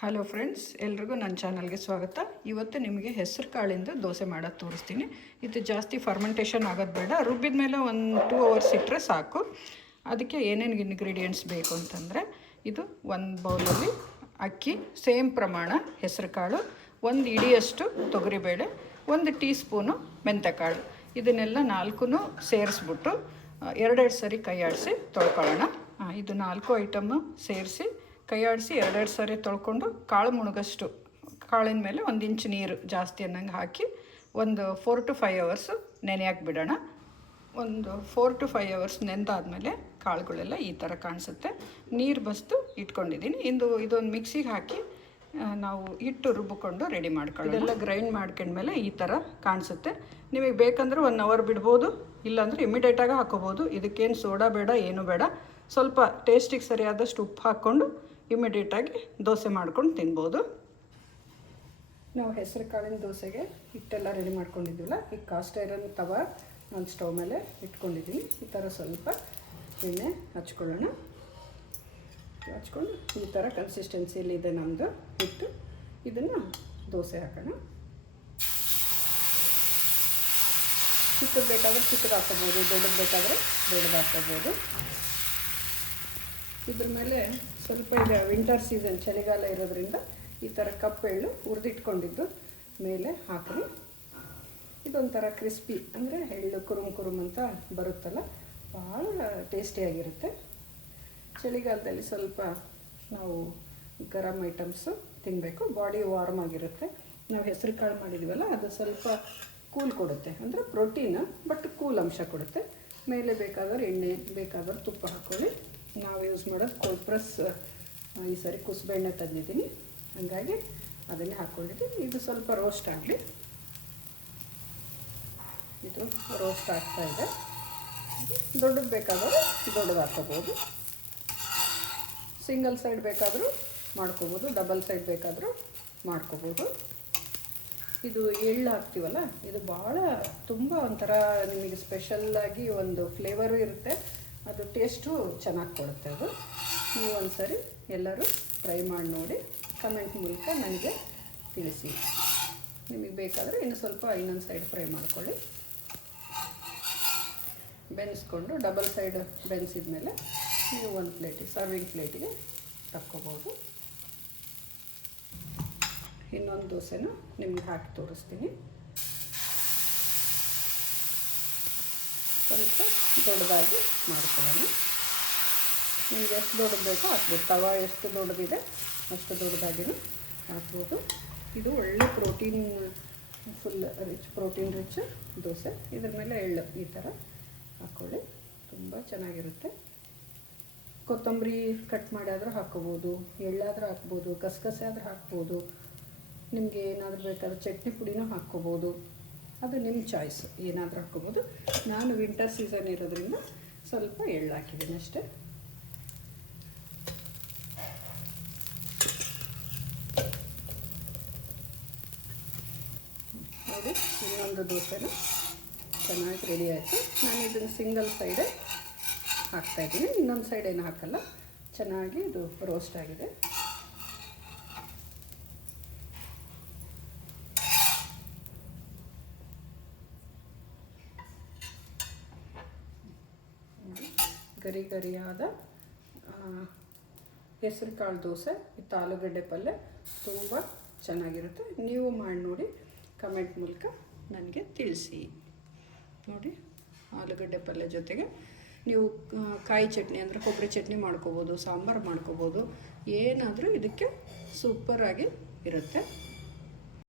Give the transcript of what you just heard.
Hello friends ಎಲ್ರಿಗೂ ನನ್ನ ಚಾನಲ್ಗೆ ಸ್ವಾಗತ. ಇವತ್ತು ನಿಮಗೆ ಹೆಸರು ಕಾಳಿಂದ ದೋಸೆ ಮಾಡೋದು ತೋರಿಸ್ತೀನಿ. ಇದು ಜಾಸ್ತಿ ಫರ್ಮೆಂಟೇಷನ್ ಆಗೋದು ಬೇಡ. ರುಬ್ಬಿದ ಮೇಲೆ ಒಂದು ಟೂ ಅವರ್ಸ್ ಇಟ್ಟರೆ ಸಾಕು. ಅದಕ್ಕೆ ಏನೇನು ಇಂಗ್ರೀಡಿಯೆಂಟ್ಸ್ ಬೇಕು ಅಂತಂದರೆ, ಇದು ಒಂದು ಬೌಲಲ್ಲಿ ಅಕ್ಕಿ ಸೇಮ್ ಪ್ರಮಾಣ ಹೆಸರು ಕಾಳು, ಒಂದು ಇಡಿಯಷ್ಟು ತೊಗರಿಬೇಳೆ, ಒಂದು ಟೀ ಸ್ಪೂನು ಮೆಂತೆಕಾಳು. ಇದನ್ನೆಲ್ಲ ನಾಲ್ಕು ಸೇರಿಸ್ಬಿಟ್ಟು ಎರಡೆರಡು ಸರಿ ಕೈ ಆಡಿಸಿ ತೊಳ್ಕೊಳ್ಳೋಣ ಇದು ನಾಲ್ಕು ಐಟಮ್ಮು ಸೇರಿಸಿ ಕೈ ಆಡಿಸಿ ಎರಡೆರಡು ಸರಿ ತೊಳ್ಕೊಂಡು ಕಾಳು ಮುಳುಗಷ್ಟು ಕಾಳಿನ ಮೇಲೆ ಒಂದು ಇಂಚು ನೀರು ಜಾಸ್ತಿ ಅನ್ನಂಗೆ ಹಾಕಿ ಒಂದು ಫೋರ್ ಟು ಫೈವ್ ಅವರ್ಸು ನೆನೆಯಕ್ಕೆ ಬಿಡೋಣ. ಒಂದು ಫೋರ್ ಟು ಫೈವ್ ಅವರ್ಸ್ ನೆಂದಾದಮೇಲೆ ಕಾಳುಗಳೆಲ್ಲ ಈ ಥರ ಕಾಣಿಸುತ್ತೆ. ನೀರು ಬಸ್ತು ಇಟ್ಕೊಂಡಿದ್ದೀನಿ. ಇಂದು ಇದೊಂದು ಮಿಕ್ಸಿಗೆ ಹಾಕಿ ನಾವು ಹಿಟ್ಟು ರುಬ್ಬಿಕೊಂಡು ರೆಡಿ ಮಾಡ್ಕೊಳ್ಳಿ ಇದೆಲ್ಲ ಗ್ರೈಂಡ್ ಮಾಡ್ಕೊಂಡ್ಮೇಲೆ ಈ ಥರ ಕಾಣಿಸುತ್ತೆ. ನಿಮಗೆ ಬೇಕಂದ್ರೆ ಒನ್ ಅವರ್ ಬಿಡ್ಬೋದು, ಇಲ್ಲಾಂದರೆ ಇಮಿಡಿಯೇಟಾಗಿ ಹಾಕೋಬೋದು. ಇದಕ್ಕೇನು ಸೋಡಾ ಬೇಡ, ಏನು ಬೇಡ. ಸ್ವಲ್ಪ ಟೇಸ್ಟಿಗೆ ಸರಿಯಾದಷ್ಟು ಉಪ್ಪು ಹಾಕ್ಕೊಂಡು ಇಮಿಡಿಯೇಟಾಗಿ ದೋಸೆ ಮಾಡ್ಕೊಂಡು ತಿನ್ಬೋದು. ನಾವು ಹೆಸರು ಕಾಳಿನ ದೋಸೆಗೆ ಹಿಟ್ಟೆಲ್ಲ ರೆಡಿ ಮಾಡ್ಕೊಂಡಿದ್ದೀವಲ್ಲ ಈ ಕಾಸ್ಟ್ ಐರನ್ ತವ ನಾನು ಸ್ಟವ್ ಮೇಲೆ ಇಟ್ಕೊಂಡಿದ್ದೀನಿ. ಈ ಥರ ಸ್ವಲ್ಪ ಎಣ್ಣೆ ಹಚ್ಕೊಳ್ಳೋಣ. ಹಚ್ಕೊಂಡು ಈ ಥರ ಕನ್ಸಿಸ್ಟೆನ್ಸಿಯಲ್ಲಿ ಇದೆ ನಮ್ಮದು ಹಿಟ್ಟು. ಇದನ್ನು ದೋಸೆ ಹಾಕೋಣ. ಚಿಕ್ಕದು ಬೇಕಾದರೆ ಚಿಕ್ಕದು ಹಾಕೋಬೋದು, ದೊಡ್ಡದು ಬೇಕಾದರೆ ದೊಡ್ಡದು ಹಾಕೋಬೋದು. ಇದ್ರ ಮೇಲೆ ಸ್ವಲ್ಪ ಇದೆ ವಿಂಟರ್ ಸೀಸನ್ ಚಳಿಗಾಲ ಇರೋದ್ರಿಂದ ಈ ಥರ ಕಪ್ಪು ಎಳ್ಳು ಹುರಿದಿಟ್ಕೊಂಡಿದ್ದು ಮೇಲೆ ಹಾಕಿ ಇದೊಂಥರ ಕ್ರಿಸ್ಪಿ ಅಂದರೆ ಎಳ್ಳು ಕುರುಮ್ ಕುರುಮ್ ಅಂತ ಬರುತ್ತಲ್ಲ, ಭಾಳ ಟೇಸ್ಟಿಯಾಗಿರುತ್ತೆ ಚಳಿಗಾಲದಲ್ಲಿ ಸ್ವಲ್ಪ ನಾವು ಗರಮ್ ಐಟಮ್ಸು ತಿನ್ನಬೇಕು ಬಾಡಿ ವಾರ್ಮ್ ಆಗಿರುತ್ತೆ. ನಾವು ಹೆಸರು ಕಾಳು ಮಾಡಿದ್ದೀವಲ್ಲ ಅದು ಸ್ವಲ್ಪ ಕೂಲ್ ಕೊಡುತ್ತೆ. ಅಂದರೆ ಪ್ರೋಟೀನ್ ಬಟ್ ಕೂಲ್ ಅಂಶ ಕೊಡುತ್ತೆ. ಮೇಲೆ ಬೇಕಾದ್ರೆ ಎಣ್ಣೆ ಬೇಕಾದ್ರೆ ತುಪ್ಪ ಹಾಕ್ಕೊಳ್ಳಿ ನಾವು ಯೂಸ್ ಮಾಡೋದು ಕೋಲ್ಡ್ ಪ್ರೆಸ್ ಈ ಸರಿ ಕುಸುಬೆಣ್ಣೆ ತಂದಿದ್ದೀನಿ. ಹಾಗಾಗಿ ಅದನ್ನೇ ಹಾಕ್ಕೊಂಡಿದ್ದೀನಿ ಇದು ಸ್ವಲ್ಪ ರೋಸ್ಟ್ ಆಗಲಿ. ಇದು ರೋಸ್ಟ್ ಆಗ್ತಾ ಇದೆ. ದೊಡ್ಡದು ಬೇಕಾದರೂ ದೊಡ್ಡದು ಹಾಕೋಬೋದು ಸಿಂಗಲ್ ಸೈಡ್ ಬೇಕಾದರೂ ಮಾಡ್ಕೋಬೋದು ಡಬಲ್ ಸೈಡ್ ಬೇಕಾದರೂ ಮಾಡ್ಕೋಬೋದು. ಇದು ಎಳ್ಳು ಹಾಕ್ತೀವಲ್ಲ, ಇದು ಭಾಳ ತುಂಬ ಒಂಥರ ನಿಮಗೆ ಸ್ಪೆಷಲ್ಲಾಗಿ ಒಂದು ಫ್ಲೇವರು ಇರುತ್ತೆ. ಟೇಸ್ಟು ಚೆನ್ನಾಗಿ ಕೊಡುತ್ತೆ ಅದು? ನೀವು ಒಂದು ಸರಿ ಎಲ್ಲರೂ ಟ್ರೈ ಮಾಡಿ ನೋಡಿ. ಕಮೆಂಟ್ ಮೂಲಕ ನನಗೆ ತಿಳಿಸಿ. ನಿಮಗೆ ಬೇಕಾದರೆ ಇನ್ನು ಸ್ವಲ್ಪ ಇನ್ನೊಂದು ಸೈಡ್ ಫ್ರೈ ಮಾಡ್ಕೊಳ್ಳಿ. ಬೆನ್ಸ್ಕೊಂಡು ಡಬಲ್ ಸೈಡ್ ಬೆನ್ಸಿದ ಮೇಲೆ ನೀವು ಒಂದು ಪ್ಲೇಟಿಗೆ ಸರ್ವಿಂಗ್ ಪ್ಲೇಟಿಗೆ ತಕ್ಕೋಬೋದು. ಇನ್ನೊಂದು ದೋಸೆನೂ ನಿಮಗೆ ಹಾಕಿ ತೋರಿಸ್ತೀನಿ. ಸ್ವಲ್ಪ ದೊಡ್ಡದಾಗಿ ಮಾಡ್ಕೊಳ್ಳೋಣ. ನಿಮ್ಗೆ ಎಷ್ಟು ದೊಡ್ಡದು ಬೇಕೋ ಹಾಕ್ಬೋದು ತವ ಎಷ್ಟು ದೊಡ್ಡದಿದೆ ಅಷ್ಟು ದೊಡ್ಡದಾಗಿನೂ ಹಾಕ್ಬೋದು. ಇದು ಒಳ್ಳೆ protein, full rich, protein rich dosa. ಇದ್ರ ಮೇಲೆ ಎಳ್ಳು ಈ ಥರ ಹಾಕ್ಕೊಳ್ಳಿ ತುಂಬ ಚೆನ್ನಾಗಿರುತ್ತೆ. ಕೊತ್ತಂಬರಿ ಕಟ್ ಮಾಡಿ ಆದರೂ ಹಾಕ್ಕೋಬೋದು. ಎಳ್ಳಾದರೂ ಹಾಕ್ಬೋದು. ಕಸಕಸೆ ಆದರೂ ಹಾಕ್ಬೋದು. ನಿಮಗೆ ಏನಾದರೂ ಬೇಕಾದ್ರೆ ಚಟ್ನಿ ಪುಡಿನೂ ಹಾಕ್ಕೋಬೋದು. ಅದು ನಿಮ್ಮ ಚಾಯ್ಸ್ ಏನಾದರೂ ಹಾಕ್ಕೋಬೋದು. ನಾನು ವಿಂಟರ್ ಸೀಸನ್ ಇರೋದ್ರಿಂದ ಸ್ವಲ್ಪ ಎಳ್ಳು ಹಾಕಿದ್ದೀನಿ ಅಷ್ಟೇ. ನೋಡಿ ಇನ್ನೊಂದು ದೋಸೆನ ಚೆನ್ನಾಗಿ ರೆಡಿ ಆಯಿತು. ನಾನು ಇದನ್ನು ಸಿಂಗಲ್ ಸೈಡೇ ಹಾಕ್ತಾಯಿದ್ದೀನಿ ಇನ್ನೊಂದು ಸೈಡ್ ಏನು ಹಾಕಲ್ಲ. ಚೆನ್ನಾಗಿ ಇದು ರೋಸ್ಟ್ ಆಗಿದೆ ನೋಡಿ, ಗರಿ ಗರಿಯಾದ ಹೆಸರು ಕಾಳು ದೋಸೆ, ವಿತ್ ಆಲೂಗಡ್ಡೆ ಪಲ್ಯ ತುಂಬ ಚೆನ್ನಾಗಿರುತ್ತೆ. ನೀವು ಮಾಡಿ ನೋಡಿ ಕಮೆಂಟ್ ಮೂಲಕ ನನಗೆ ತಿಳಿಸಿ. ನೋಡಿ, ಆಲೂಗಡ್ಡೆ ಪಲ್ಯ ಜೊತೆಗೆ ನೀವು ಕಾಯಿ ಚಟ್ನಿ ಅಂದರೆ ಕೊಬ್ಬರಿ ಚಟ್ನಿ ಮಾಡ್ಕೋಬೋದು, ಸಾಂಬಾರು ಮಾಡ್ಕೋಬೋದು, ಏನಾದರೂ ಇದಕ್ಕೆ ಸೂಪರಾಗಿ ಇರುತ್ತೆ.